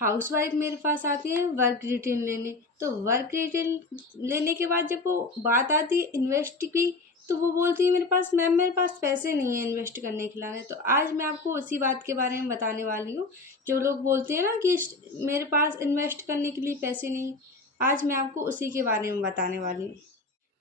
Housewife मेरे पास आती है वर्क डिटेल लेने। तो वर्क डिटेल लेने के बाद जब वो बात आती है इन्वेस्ट की, तो वो बोलती है मेरे पास मैम मेरे पास पैसे नहीं है इन्वेस्ट करने के लिए। तो आज मैं आपको उसी बात के बारे में बताने वाली हूँ। जो लोग बोलते हैं ना कि मेरे पास इन्वेस्ट करने के लिए पैसे नहीं, आज मैं आपको उसी के बारे में बताने वाली हूँ।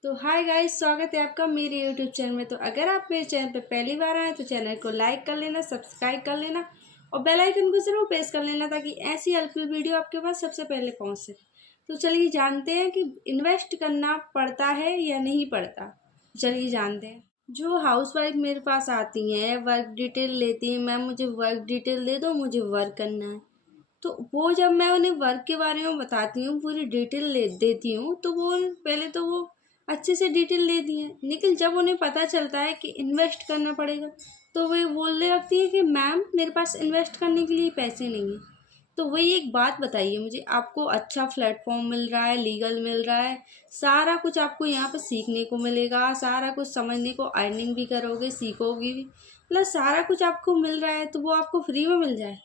तो हाय गाइस, स्वागत है आपका मेरे यूट्यूब चैनल में। तो अगर आप मेरे चैनल पर पहली बार आए तो चैनल को लाइक कर लेना, सब्सक्राइब कर लेना और बेल आइकन को जरूर प्रेस कर लेना ताकि ऐसी हेल्पफुल वीडियो आपके पास सबसे पहले पहुंच सके। तो चलिए जानते हैं कि इन्वेस्ट करना पड़ता है या नहीं पड़ता। चलिए जानते हैं। जो हाउसवाइफ मेरे पास आती हैं, वर्क डिटेल लेती हैं, मैम मुझे वर्क डिटेल दे दो, मुझे वर्क करना है। तो वो जब मैं उन्हें वर्क के बारे में बताती हूँ, पूरी डिटेल ले देती हूँ, तो वो पहले तो वो अच्छे से डिटेल ले दी है, लेकिन जब उन्हें पता चलता है कि इन्वेस्ट करना पड़ेगा तो वे बोलने लगती है कि मैम मेरे पास इन्वेस्ट करने के लिए पैसे नहीं है। तो वही एक बात बताइए मुझे, आपको अच्छा प्लेटफॉर्म मिल रहा है, लीगल मिल रहा है, सारा कुछ आपको यहाँ पर सीखने को मिलेगा, सारा कुछ समझने को, अर्निंग भी करोगे, सीखोगे भी, प्लस सारा कुछ आपको मिल रहा है, तो वो आपको फ्री में मिल जाए।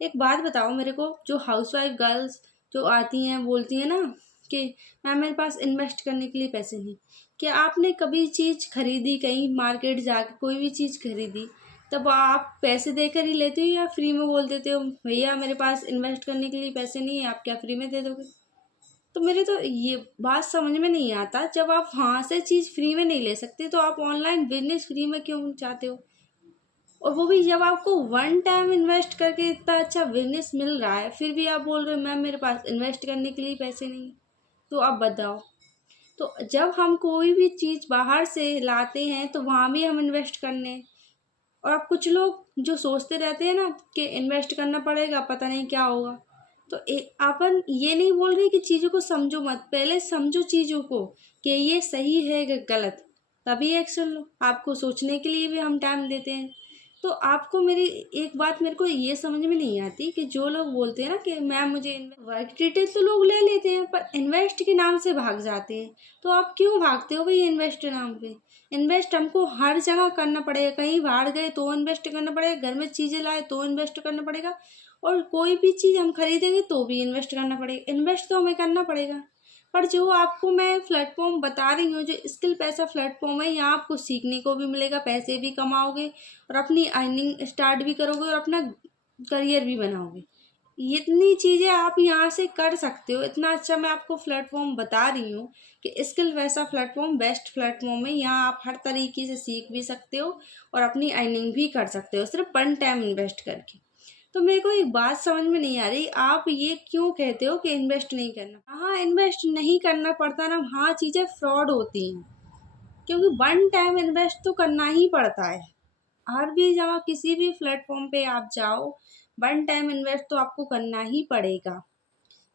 एक बात बताओ मेरे को, जो हाउसवाइफ गर्ल्स जो आती हैं बोलती हैं ना कि मैम मेरे पास इन्वेस्ट करने के लिए पैसे नहीं, क्या आपने कभी चीज़ खरीदी, कहीं मार्केट जाकर कोई भी चीज़ खरीदी, तब आप पैसे देकर ही लेते हो या फ्री में बोल देते हो भैया मेरे पास इन्वेस्ट करने के लिए पैसे नहीं है, आप क्या फ्री में दे दोगे? तो मेरे तो ये बात समझ में नहीं आता, जब आप वहाँ से चीज़ फ्री में नहीं ले सकते तो आप ऑनलाइन बिजनेस फ्री में क्यों चाहते हो? और वो भी जब आपको वन टाइम इन्वेस्ट करके इतना अच्छा बिजनेस मिल रहा है, फिर भी आप बोल रहे हो मैम मेरे पास इन्वेस्ट करने के लिए पैसे नहीं। तो आप बताओ। तो जब हम कोई भी चीज़ बाहर से लाते हैं तो वहाँ भी हम इन्वेस्ट करने, और अब कुछ लोग जो सोचते रहते हैं ना कि इन्वेस्ट करना पड़ेगा, पता नहीं क्या होगा। तो अपन ये नहीं बोल रहे कि चीज़ों को समझो मत, पहले समझो चीज़ों को कि ये सही है कि गलत, तभी एक्शन लो। आपको सोचने के लिए भी हम टाइम देते हैं। तो आपको मेरी एक बात मेरे को ये समझ में नहीं आती कि जो लोग बोलते हैं ना कि मैम मुझे वर्क डिटेल, तो लोग ले लेते हैं पर इन्वेस्ट के नाम से भाग जाते हैं। तो आप क्यों भागते हो भाई इन्वेस्ट के नाम पे? इन्वेस्ट हमको हर जगह करना पड़ेगा, कहीं बाहर गए तो इन्वेस्ट करना पड़ेगा, घर में चीज़ें लाए तो इन्वेस्ट करना पड़ेगा, और कोई भी चीज़ हम खरीदेंगे तो भी इन्वेस्ट करना पड़ेगा। इन्वेस्ट तो हमें करना पड़ेगा। पर जो आपको मैं प्लेटफॉर्म बता रही हूँ, जो स्किल पैसा प्लेटफॉर्म है, यहाँ आपको सीखने को भी मिलेगा, पैसे भी कमाओगे और अपनी अर्निंग स्टार्ट भी करोगे और अपना करियर भी बनाओगे। इतनी चीज़ें आप यहाँ से कर सकते हो। इतना अच्छा मैं आपको प्लेटफॉर्म बता रही हूँ कि स्किल वैसा प्लेटफॉर्म बेस्ट प्लेटफॉर्म है। यहाँ आप हर तरीके से सीख भी सकते हो और अपनी अर्निंग भी कर सकते हो, सिर्फ वन टाइम इन्वेस्ट करके। तो मेरे को एक बात समझ में नहीं आ रही, आप ये क्यों कहते हो कि इन्वेस्ट नहीं करना? हाँ, इन्वेस्ट नहीं करना पड़ता ना, हाँ चीज़ें फ्रॉड होती हैं, क्योंकि वन टाइम इन्वेस्ट तो करना ही पड़ता है। हर भी जगह किसी भी प्लेटफॉर्म पे आप जाओ, वन टाइम इन्वेस्ट तो आपको करना ही पड़ेगा।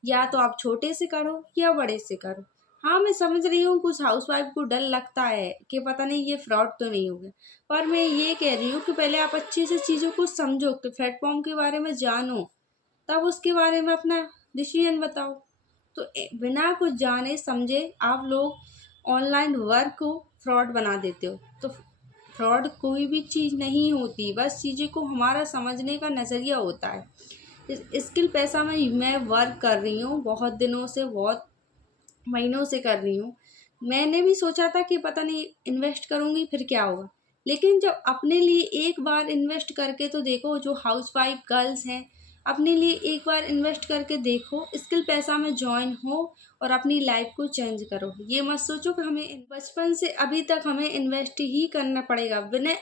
या तो आप छोटे से करो या बड़े से करो। हाँ मैं समझ रही हूँ कुछ हाउसवाइफ को डर लगता है कि पता नहीं ये फ्रॉड तो नहीं होगा, पर मैं ये कह रही हूँ कि पहले आप अच्छे से चीज़ों को समझो, कि प्लेटफॉर्म के बारे में जानो, तब उसके बारे में अपना डिसीजन बताओ। तो बिना कुछ जाने समझे आप लोग ऑनलाइन वर्क को फ्रॉड बना देते हो। तो फ्रॉड कोई भी चीज़ नहीं होती, बस चीज़ें को हमारा समझने का नज़रिया होता है। स्किल पैसा में मैं वर्क कर रही हूँ बहुत दिनों से, बहुत महीनों से कर रही हूँ। मैंने भी सोचा था कि पता नहीं इन्वेस्ट करूँगी फिर क्या होगा, लेकिन जब अपने लिए एक बार इन्वेस्ट करके तो देखो, जो हाउसवाइफ गर्ल्स हैं अपने लिए एक बार इन्वेस्ट करके देखो, स्किल पैसा में ज्वाइन हो और अपनी लाइफ को चेंज करो। ये मत सोचो कि हमें बचपन से अभी तक हमें इन्वेस्ट ही करना पड़ेगा। बिना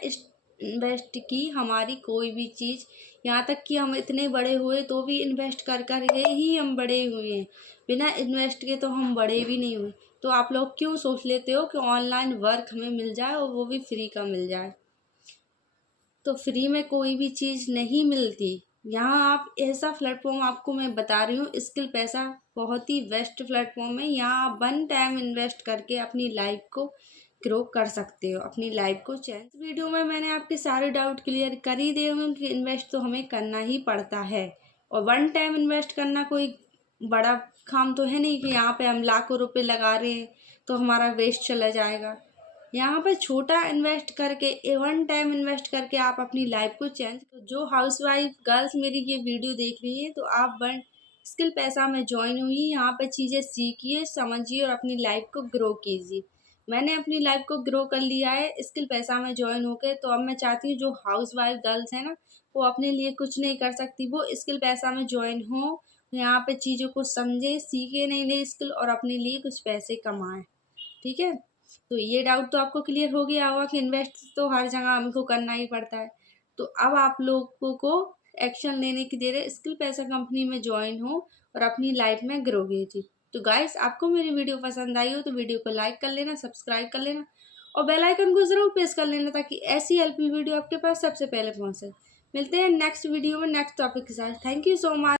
इन्वेस्ट की हमारी कोई भी चीज़, यहाँ तक कि हम इतने बड़े हुए तो भी इन्वेस्ट कर कर ही हम बड़े हुए हैं, बिना इन्वेस्ट के तो हम बड़े भी नहीं हुए। तो आप लोग क्यों सोच लेते हो कि ऑनलाइन वर्क हमें मिल जाए और वो भी फ्री का मिल जाए? तो फ्री में कोई भी चीज़ नहीं मिलती। यहाँ आप ऐसा प्लेटफॉर्म आपको मैं बता रही हूँ, स्किल पैसा बहुत ही बेस्ट प्लेटफॉर्म है। यहाँ आप वन टाइम इन्वेस्ट करके अपनी लाइफ को ग्रो कर सकते हो, अपनी लाइफ को चेंज। वीडियो में मैंने आपके सारे डाउट क्लियर कर ही दिए होंगे कि इन्वेस्ट तो हमें करना ही पड़ता है, और वन टाइम इन्वेस्ट करना कोई बड़ा काम तो है नहीं कि यहाँ पे हम लाखों रुपए लगा रहे हैं तो हमारा वेस्ट चला जाएगा। यहाँ पर छोटा इन्वेस्ट करके, वन टाइम इन्वेस्ट करके आप अपनी लाइफ को चेंज। तो जो हाउसवाइफ गर्ल्स मेरी ये वीडियो देख रही हैं, तो आप वन स्किल पैसा में ज्वाइन हुई, यहाँ पर चीज़ें सीखिए, समझिए और अपनी लाइफ को ग्रो कीजिए। मैंने अपनी लाइफ को ग्रो कर लिया है स्किल पैसा में ज्वाइन होकर। तो अब मैं चाहती हूँ जो हाउसवाइफ गर्ल्स हैं ना, वो अपने लिए कुछ नहीं कर सकती, वो स्किल पैसा में ज्वाइन हो, यहाँ पे चीज़ों को समझे, सीखे नई नई स्किल और अपने लिए कुछ पैसे कमाएं। ठीक है, तो ये डाउट तो आपको क्लियर हो गया होगा कि इन्वेस्ट तो हर जगह हमको करना ही पड़ता है। तो अब आप लोगों को एक्शन लेने की देर है, स्किल पैसा कंपनी में ज्वाइन हो और अपनी लाइफ में ग्रो कीजिए। तो गाइस, आपको मेरी वीडियो पसंद आई हो तो वीडियो को लाइक कर लेना, सब्सक्राइब कर लेना और बेल आइकन को जरूर प्रेस कर लेना, ताकि ऐसी हेल्पफुल वीडियो आपके पास सबसे पहले पहुंचे। मिलते हैं नेक्स्ट वीडियो में नेक्स्ट टॉपिक के साथ। Thank you so much.